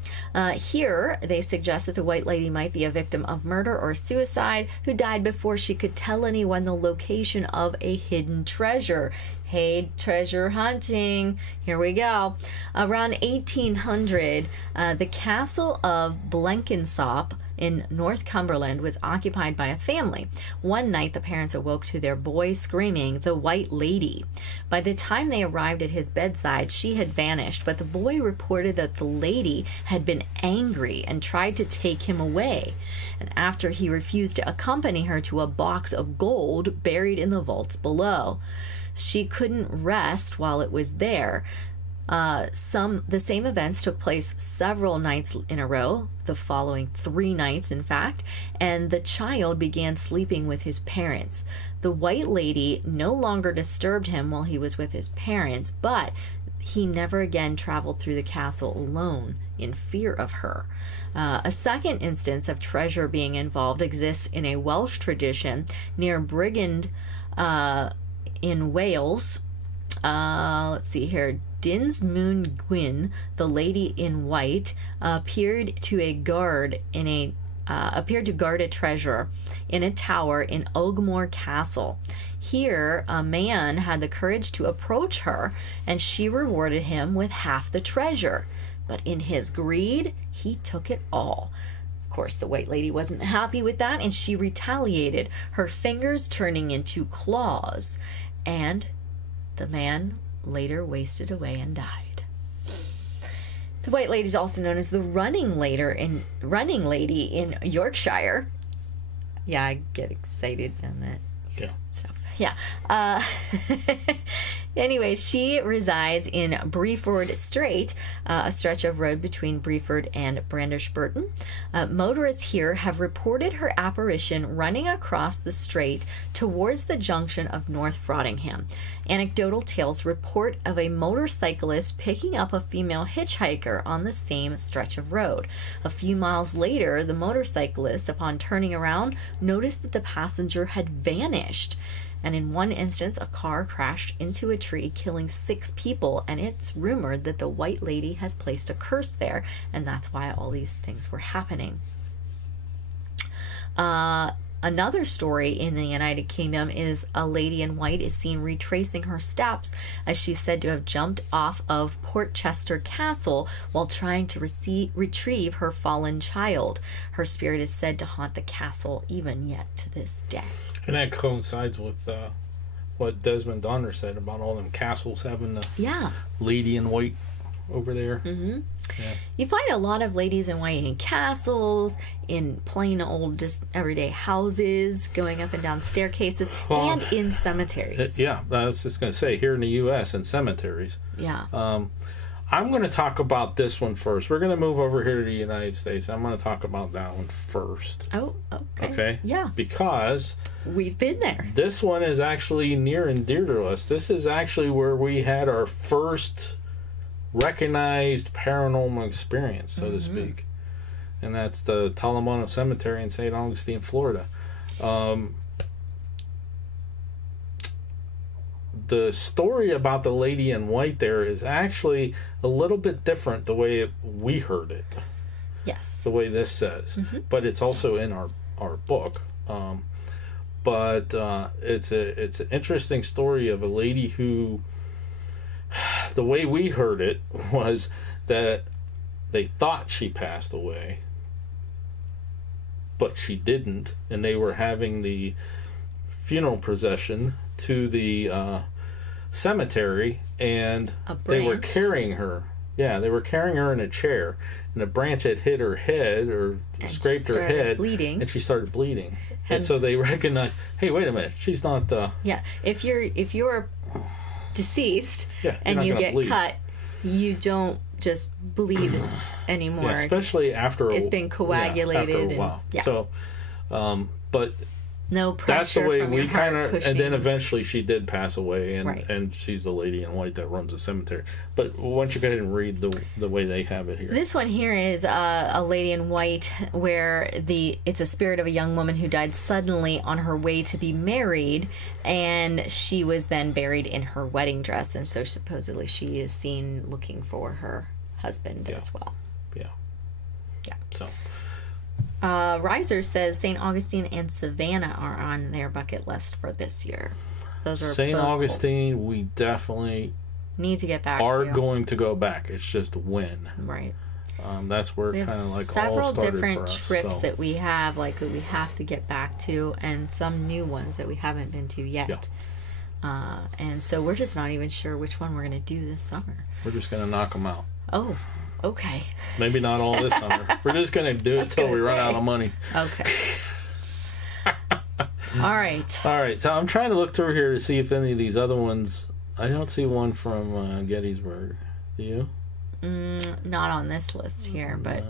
Here, they suggest that the white lady might be a victim of murder or suicide who died before she could tell anyone the location of a hidden treasure. Hey, treasure hunting. Here we go. Around 1800, the castle of Blenkinsop in Northumberland was occupied by a family. One night, the parents awoke to their boy screaming, "The White Lady." By the time they arrived at his bedside, she had vanished, but the boy reported that the lady had been angry and tried to take him away. And after he refused to accompany her to a box of gold buried in the vaults below, she couldn't rest while it was there. The same events took place several nights in a row, the following 3 nights, in fact, and the child began sleeping with his parents. The white lady no longer disturbed him while he was with his parents, but he never again traveled through the castle alone in fear of her. A second instance of treasure being involved exists in a Welsh tradition near Brigand in Wales. Let's see here. Dins Moon Gwyn, the lady in white, appeared to guard a treasure in a tower in Ogmore Castle. Here, a man had the courage to approach her, and she rewarded him with half the treasure. But in his greed, he took it all. Of course, the white lady wasn't happy with that, and she retaliated, her fingers turning into claws. And the man later wasted away and died. The white lady is also known as the running lady in Yorkshire. Yeah, I get excited on that stuff. Yeah. Anyway, she resides in Breford Strait, a stretch of road between Breford and Brandish Burton. Motorists here have reported her apparition running across the strait towards the junction of North Frothingham. Anecdotal tales report of a motorcyclist picking up a female hitchhiker on the same stretch of road. A few miles later, the motorcyclist, upon turning around, noticed that the passenger had vanished. And in one instance, a car crashed into a tree, killing 6 people, and it's rumored that the white lady has placed a curse there, and that's why all these things were happening. Another story in the United Kingdom is a lady in white is seen retracing her steps as she's said to have jumped off of Portchester Castle while trying to retrieve her fallen child. Her spirit is said to haunt the castle even yet to this day. And that coincides with what Desmond Donner said about all them castles having the lady in white over there. Mm-hmm. Yeah. You find a lot of ladies in white in castles, in plain old just everyday houses, going up and down staircases, and in cemeteries. I was just going to say, here in the U.S. in cemeteries. Yeah. I'm going to talk about this one first. We're going to move over here to the United States. I'm going to talk about that one first. Oh, okay. Okay? Yeah. Because we've been there. this one is actually near and dear to us. This is actually where we had our first recognized paranormal experience, so to speak. And that's the Talamono Cemetery in St. Augustine, Florida. The story about the lady in white there is actually a little bit different the way we heard it. Yes. The way this says. But it's also in our book. But it's an interesting story of a lady who, the way we heard it was that they thought she passed away, but she didn't, and they were having the funeral procession to the cemetery, and they were carrying her. Yeah, they were carrying her in a chair, and a branch had hit her head or scraped her head, bleeding, and she started bleeding. And so they recognized, hey, wait a minute, she's not. Yeah, if you're deceased and you get cut, you don't just bleed anymore. Yeah, especially after it's been coagulated. After a while. So, but no pressure. That's the way from we kind of. And then eventually she did pass away, and right. and she's the lady in white that runs the cemetery. But why don't you go ahead and read the way they have it here? This one here is a lady in white, where it's a spirit of a young woman who died suddenly on her way to be married, and she was then buried in her wedding dress, and so supposedly she is seen looking for her husband as well. Yeah. So. Riser says St. Augustine and Savannah are on their bucket list for this year. Those are St. Augustine. Cool. We definitely need to get back. Are going to go back. It's just when. Right. That's where it kind of like several all started different for us, trips that we have, like that we have to get back to, and some new ones that we haven't been to yet. Yeah. And so we're just not even sure which one we're going to do this summer. We're just going to knock them out. Oh. Okay. Maybe not all this summer. We're just going to do it till we run out of money. Okay. All right. So I'm trying to look through here to see if any of these other ones. I don't see one from Gettysburg. Do you? Not on this list here, but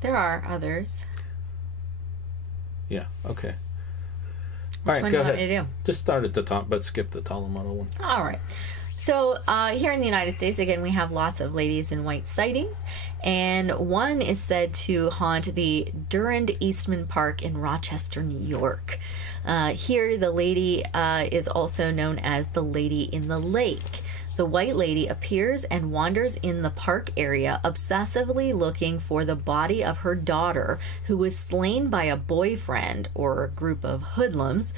there are others. Yeah. Okay. All right. Go ahead. Want me to do? Just start at the top, but skip the Talamono one. All right. So here in the United States, again, we have lots of ladies in white sightings, and one is said to haunt the Durand Eastman Park in Rochester, New York. Here, the lady is also known as the Lady in the Lake. The white lady appears and wanders in the park area, obsessively looking for the body of her daughter, who was slain by a boyfriend or a group of hoodlums,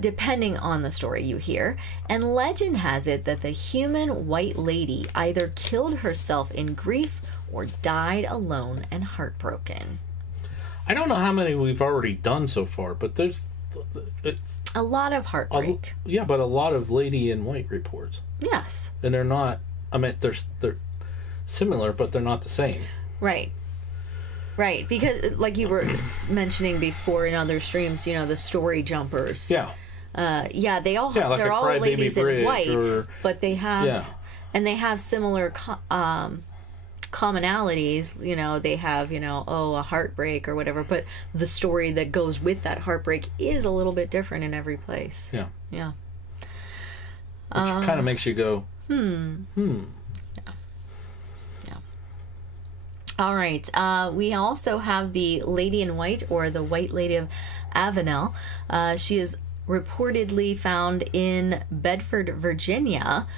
depending on the story you hear. And legend has it that the human white lady either killed herself in grief or died alone and heartbroken. I don't know how many we've already done so far, but it's a lot of heartbreak. But a lot of lady in white reports. Yes. And they're not, I mean, they're similar, but they're not the same. Right. Right. Because, like you were mentioning before in other streams, the story jumpers. Yeah. They all have, like they're all ladies in white, but they have, and they have similar commonalities. They have, a heartbreak or whatever, but the story that goes with that heartbreak is a little bit different in every place. Yeah. Yeah. Which kind of makes you go, Yeah. All right. We also have the Lady in White, or the White Lady of Avenel. She is reportedly found in Bedford, Virginia.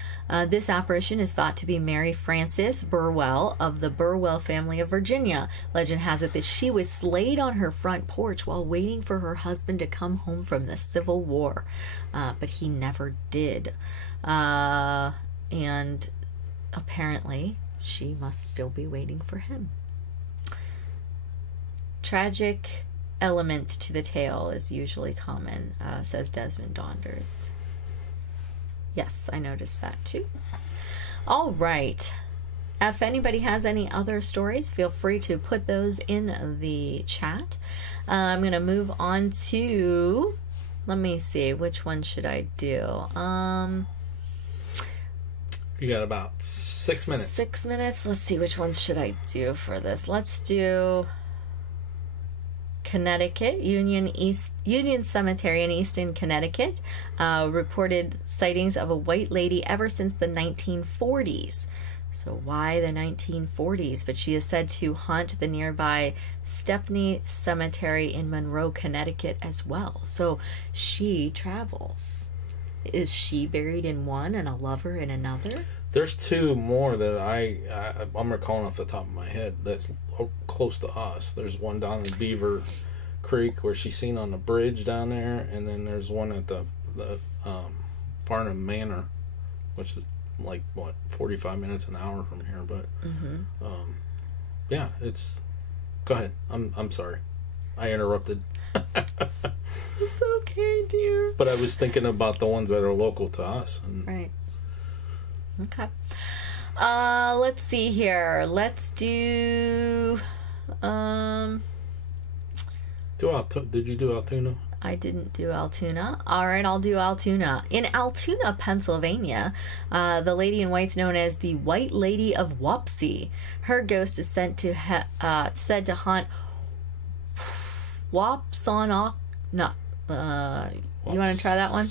This apparition is thought to be Mary Frances Burwell of the Burwell family of Virginia. Legend has it that she was slayed on her front porch while waiting for her husband to come home from the Civil War, but he never did. And apparently she must still be waiting for him. Tragic element to the tale is usually common, says Desmond Donders. Yes, I noticed that too. All right. If anybody has any other stories, feel free to put those in the chat. I'm going to move on to, let me see, which one should I do? You got about 6 minutes. 6 minutes. Let's see, which ones should I do for this? Let's do Connecticut. Union Cemetery in Easton, Connecticut, reported sightings of a white lady ever since the 1940s. So why the 1940s? But she is said to haunt the nearby Stepney Cemetery in Monroe, Connecticut as well. So she travels. Is she buried in one and a lover in another? There's two more that I'm recalling off the top of my head that's close to us. There's one down in Beaver Creek where she's seen on the bridge down there, and then there's one at the Farnham Manor, which is like 45 minutes an hour from here. But yeah, it's. Go ahead. I'm sorry, I interrupted. It's okay, dear. But I was thinking about the ones that are local to us. Right. Okay. Let's see here. Let's do. Did you do Altoona? I didn't do Altoona. All right, I'll do Altoona. In Altoona, Pennsylvania, the lady in white's known as the White Lady of Wapsie. Her ghost is said to haunt Wapsonok. No. You want to try that one?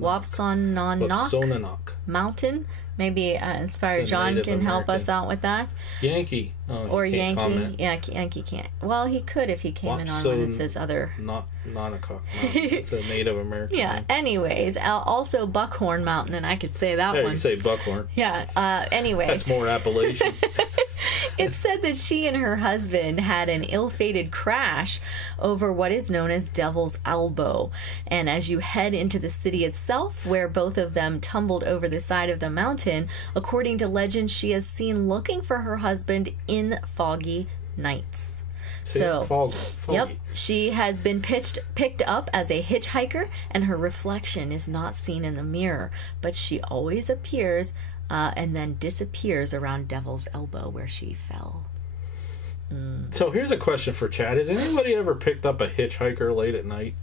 Wapsonok Mountain. Maybe Inspired John can help us out with that. Yankee. Or Yankee. Comment. Yeah, Yankee can't. Well, he could if he came in on one of his other... Nonocock. It's a Native American Yeah, name. Anyways. Also Buckhorn Mountain, and I could say that one. Yeah, you say Buckhorn. Yeah, anyways. That's more Appalachian. It's said that she and her husband had an ill-fated crash over what is known as Devil's Elbow. And as you head into the city itself, where both of them tumbled over the side of the mountain, according to legend, she is seen looking for her husband in foggy nights. Foggy. Yep, she has been picked up as a hitchhiker, and her reflection is not seen in the mirror, but she always appears and then disappears around Devil's Elbow where she fell. So here's a question for Chad. Has anybody ever picked up a hitchhiker late at night?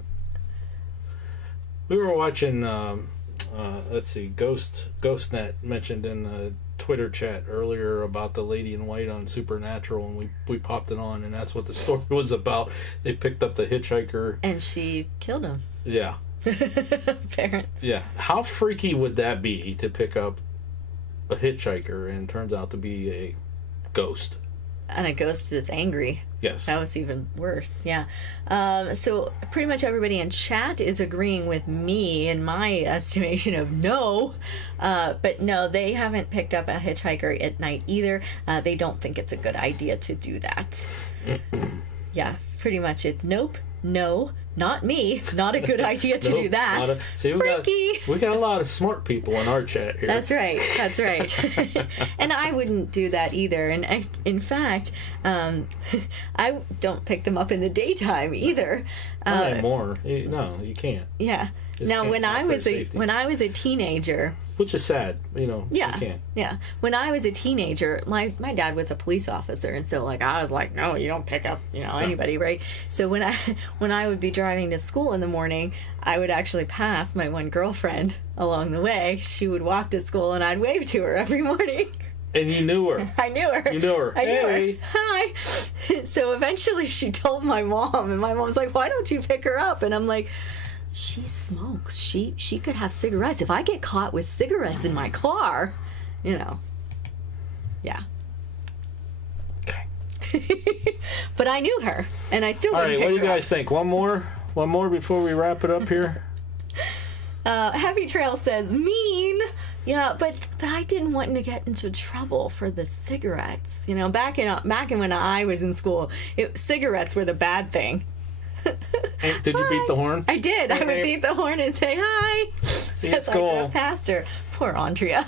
We were watching, let's see, GhostNet mentioned in the Twitter chat earlier about the lady in white on Supernatural, and we popped it on, and that's what the story was about. They picked up the hitchhiker. And she killed him. Yeah. Apparent. Yeah. How freaky would that be to pick up a hitchhiker and it turns out to be a ghost? And a ghost that's angry. Yes. That was even worse. Yeah. So pretty much everybody in chat is agreeing with me in my estimation of no. But no, they haven't picked up a hitchhiker at night either. They don't think it's a good idea to do that. Yeah, pretty much it's nope, no, not me. Not a good idea to do that. Freaky. We got a lot of smart people in our chat here. That's right. And I wouldn't do that either. And in fact, I don't pick them up in the daytime either. Not anymore. No, you can't. Yeah. Now, when I was a teenager, which is sad, Yeah. You can't. Yeah. When I was a teenager, my dad was a police officer, and so I was like, no, you don't pick up anybody, right? So when I would be driving to school in the morning, I would actually pass my one girlfriend along the way. She would walk to school, and I'd wave to her every morning. And you knew her. I knew her. You knew her. I knew Hey. her. Hi. So eventually she told my mom, and my mom's like, why don't you pick her up? And I'm like, she smokes. She could have cigarettes. If I get caught with cigarettes in my car, yeah. Okay. But I knew her, and I still All wouldn't right, what do pick you her guys think? One more before we wrap it up here? Heavy Trail says mean. Yeah, but I didn't want to get into trouble for the cigarettes. Back in when I was in school, cigarettes were the bad thing. Did you beat the horn? I did. I would beat the horn and say hi. See, it's I cool. drove past her. Poor Andrea.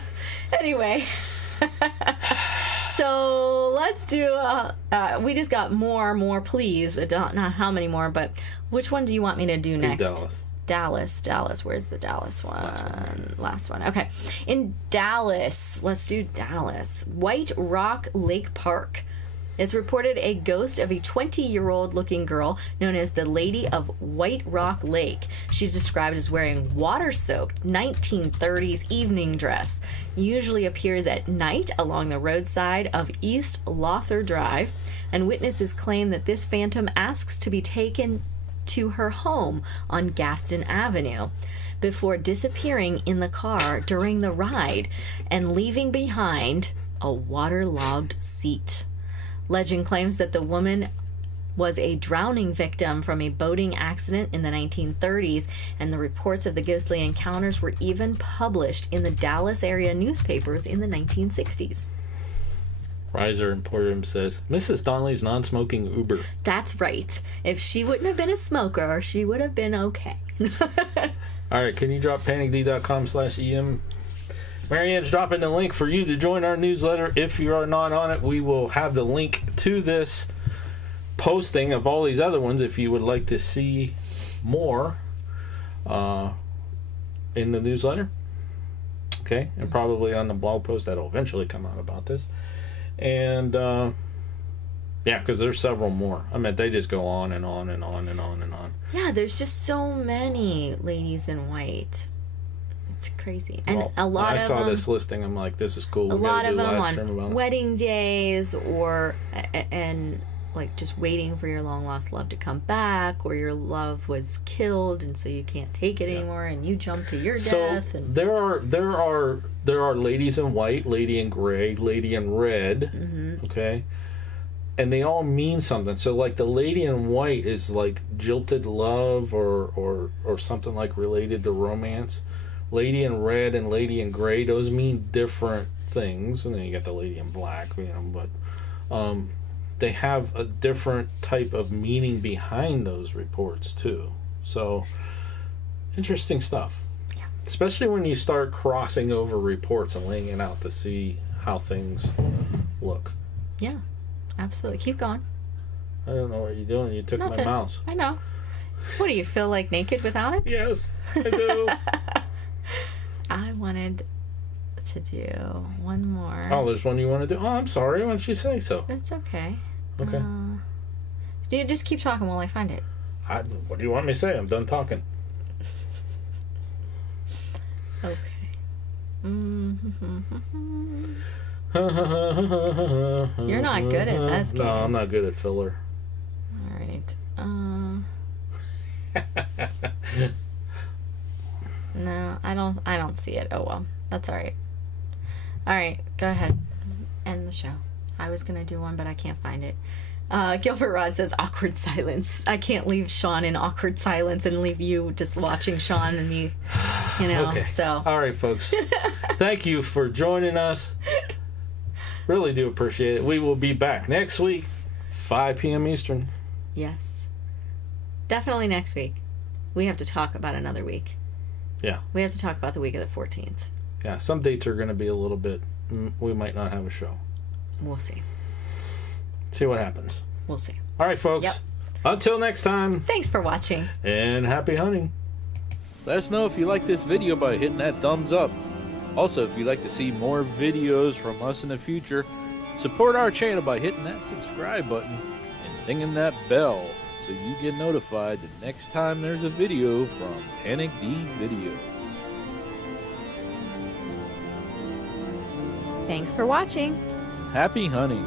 Anyway. So let's do. We just got more, please. But not how many more. But which one do you want me to do next? Dallas. Where's the Dallas one? Last one. Okay. In Dallas, let's do Dallas. White Rock Lake Park. It's reported a ghost of a 20-year-old looking girl known as the Lady of White Rock Lake. She's described as wearing water-soaked 1930s evening dress. Usually appears at night along the roadside of East Lother Drive, and witnesses claim that this phantom asks to be taken to her home on Gaston Avenue before disappearing in the car during the ride and leaving behind a waterlogged seat. Legend claims that the woman was a drowning victim from a boating accident in the 1930s, and the reports of the ghostly encounters were even published in the Dallas area newspapers in the 1960s. Riser Emporium says, Mrs. Donnelly's non-smoking Uber. That's right. If she wouldn't have been a smoker, she would have been okay. All right, can you drop panicd.com/em? Marianne's dropping the link for you to join our newsletter. If you are not on it, we will have the link to this posting of all these other ones if you would like to see more in the newsletter. Okay, and probably on the blog post that'll eventually come out about this. And yeah, because there's several more. I mean, they just go on and on and on and on and on. Yeah, there's just so many ladies in white. It's crazy. And well, a lot of them... I saw this listing. I'm like, this is cool. A lot of them on wedding days or... and like just waiting for your long-lost love to come back, or your love was killed and so you can't take it anymore and you jump to your death. And... there are ladies in white, lady in gray, lady in red. Mm-hmm. Okay? And they all mean something. So, like, the lady in white is, like, jilted love or something, like, related to romance. Lady in red and lady in gray, those mean different things. And then you got the lady in black, you know, but they have a different type of meaning behind those reports, too. So, interesting stuff. Yeah. Especially when you start crossing over reports and laying it out to see how things look. Yeah. Absolutely. Keep going. I don't know what you're doing. You took Nothing. my mouse. I know. What, do you feel like naked without it? Yes, I do. I wanted to do one more. Oh, there's one you want to do? Oh, I'm sorry. Why don't you say so? It's okay. Okay. You just keep talking while I find it. What do you want me to say? I'm done talking. Okay. You're not good at this game. No, I'm not good at filler. All right. No, I don't see it. Oh well, that's all right. All right, go ahead. End the show. I was gonna do one, but I can't find it. Gilbert Rod says awkward silence. I can't leave Sean in awkward silence and leave you just watching Sean and me. You know. Okay. So. All right, folks. Thank you for joining us. Really do appreciate it. We will be back next week, 5 p.m. Eastern. Yes. Definitely next week. We have to talk about another week. Yeah. We have to talk about the week of the 14th. Yeah, some dates are going to be a little bit... We might not have a show. We'll see. See what happens. We'll see. All right, folks. Yep. Until next time. Thanks for watching. And happy hunting. Let us know if you like this video by hitting that thumbs up. Also, if you'd like to see more videos from us in the future, support our channel by hitting that subscribe button and dinging that bell so you get notified the next time there's a video from Panic D Videos. Thanks for watching. Happy hunting.